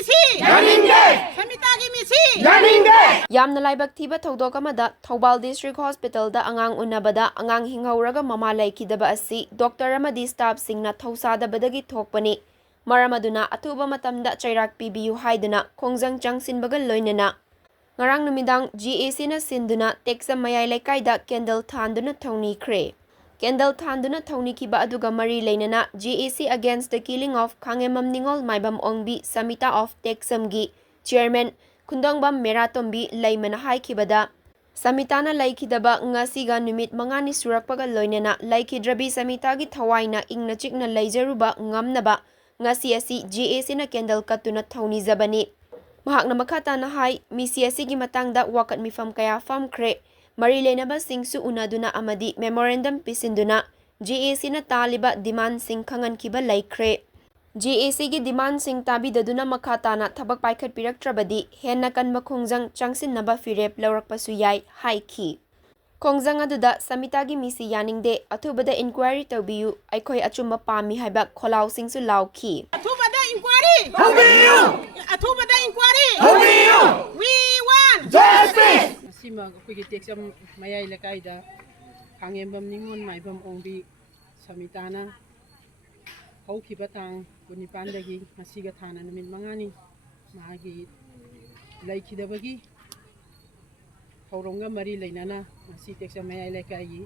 misi yaninde Samitagi misi yaninde Yamna laibak thiba thodok amada Thoubal District Hospital da Angang Unabada Angang Hinghauraga Mama Leikhidrabi asi Doctor amadi staff singna thausadabadagi thokpani Maramaduna atuba matamda cheirak pibiyu haiduna khongjang changsinbaga loinana Ngarang numidang GAC na sinduna teksam mayai lekaida candle thanduna thongnikre Candle thanduna thongnikiba aduga mari leinana GAC against the killing of Khangemam Ningol Maibam Ongbi Samita of Teksamgi Chairman Kundongbam Meratombi Laimana haikibada Samitana Leikhidrabi ngasiga numit mangani surakpaga loinana Leikhidrabi Samitagi thawaina ingna chikna leijaruba ngamnaba ngasi asi GAC na candle katuna thaunizabani Mahakna makhatana hai misi asigi matangda wakat mifam kaya famkre mari leinaba singsu unaduna amadi memorandum pisinduna GAC na taliba demand sing khangankiba laikre GAC gi demand sing tabidaduna makhatana thabak paikhat piraktrabadi henna kanba khongjang changsinnaba firep laurakpasu yai haiki khongjang aduda Samitagi misi yaningde athubada inquiry tawbiyu aikhoi achumba pami haiba kholau singsu lauki athubada inquiry pibiyu athubada inquiry pibiyu we want justice Sima kuigi teksam mayai lekaida Khangemam Ningol Maibam Ongbi Samitana haukiba tang kunipandagi ngasiga thana numit mangani magi Leikhidrabagi Hauronga mari leinana ngasi teksam mayai lekai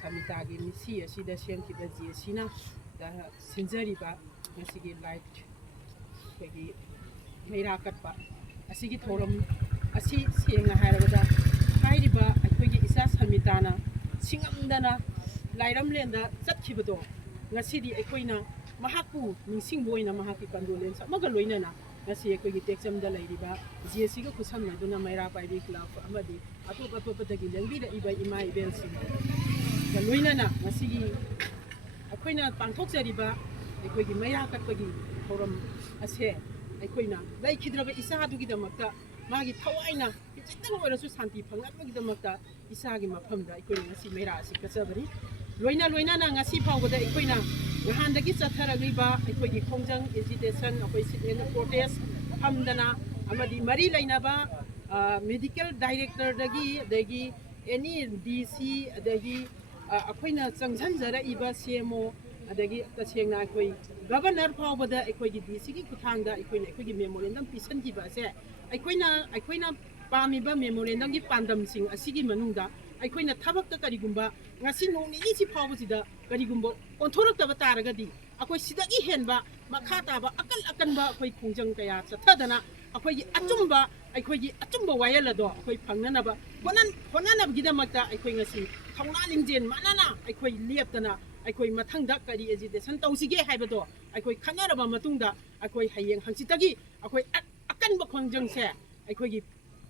Samitagi misi asida semkiba GAC na da sinjariba ngasigi light kuigi meirakatpa asigi thoram asi sengna hairabada hairiba aikoigi isa Samitana singamdana lairamlenda chatkibado ngasidi aikoina mahakpu ningsingboina mahaki condolence amaga loinana ngasi aikoigi teksam da lairiba GAC ga kusamnaduna maira paibi club amadi atop atopatagi lengbida iba ima ibelsing da loinana ngasigi aikoina pangthokjariba aikoigi maira katpagi thoram ase aikoina Leikhidrabi isa adugidamakta magi thawaina kitang oirasu santi phangabagidamata isagi mafamda aikoina ngasi maira asi kasabari loina na ngasi phawbada aikoina gahandagi chatharagliba aikoigi khongjang agitation akoi sitena protest hamdana amadi mari lainaba medical director dagi any DC dagi akoina changjanjara iba CMO adagi tasengna akoi governor phawbada aikoigi DC gi kuthangda aikoigi memorandum pisangiba se aikoina pamiba memorandum gi pandam sing asigi manungda aikoina thabakta karigumba ngasi noni isi phawbasida karigumba onthoraktaba taragadi akoi sidagi henba makhataba akanba akoi khongjang kaya chathadana akoigi achumba wayalado akoi phangnanaba honanab gidamakta akoi ngasi thongna lingjen manana akoi leptana akoi mathangda kari agitation tawsige haibado akoi khanaraba matungda akoi hayeng hangsitagi akoi akanba khongjang se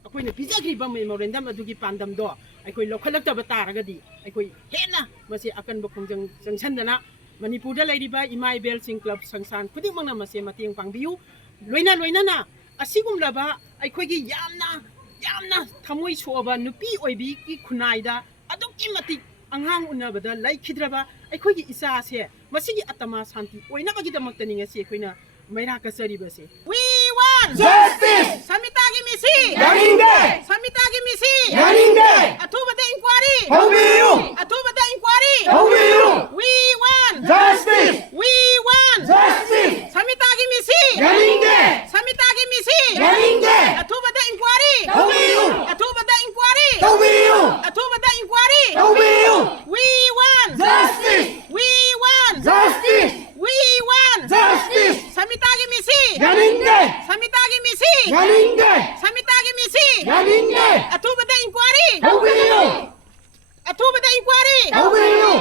akoina pijagriba memorandum adugi pandamdo akoi lokhalakta taragadi akoi hena masi akanba khongjang changsandana Manipurda lairiba imai bel sing club sangsan khudimangna mase mateng pangbiyu loina na asigumlaba aikoigi yamna thamoi soaba nupi oibi ki khunaida aduki mati Angang Unabada Leikhidrabi aikoigi isa se masigi atama santi oinabagi damaktani ngasi akoina maira kasaribase we want justice Samitagi misi yaninde Samitagi misi yaninde athubada inquiry pibiyu athubada inquiry pibiyu we want justice we want justice Samitagi misi yaninde Samitagi misi yaninde athubada inquiry pibiyu athubada inquiry pibiyu athubada inquiry pibiyu we want justice we want justice we want justice Samitagi misi yaninde Samitagi misi yaninde Samitagi misi yaninde athubada inquiry pibiyu athubada inquiry pibiyu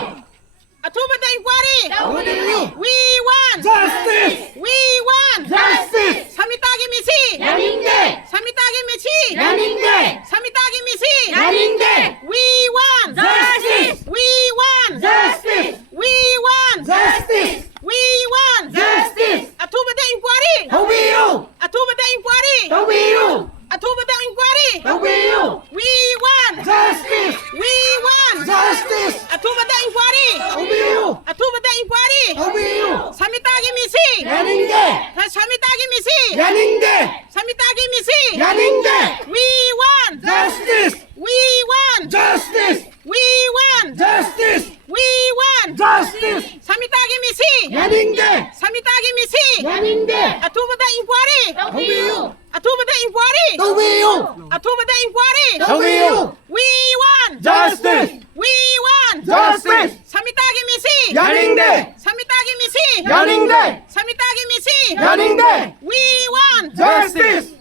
athubada inquiry pibiyu we want justice we want justice Samitagi misi yaninde Samitagi misi yaninde Samitagi misi yaninde we want justice we want justice we want justice we want justice athubada inquiry pibiyu athubada inquiry pibiyu athubada inquiry pibiyu we want justice we want justice athubada inquiry pibiyu athubada Atubada Ipari, pibiyu, Samitagi Misi, yaninge, Samitagi Misi, yaninge, Samitagi Misi, yaninge, we want, justice, we want, justice, we want, justice, we want, justice, Samitagi Misi, yaninge, Samitagi Misi, yaninge, Atubada Ipari, pibiyu, Atubada Ipari, pibiyu, Atubada Ipari, pibiyu, we want, justice, we want, justice, Samitagi Misi, yaninge, Samitagi Misi, yaninge, Samitagi Misi, yaninge, we want, justice.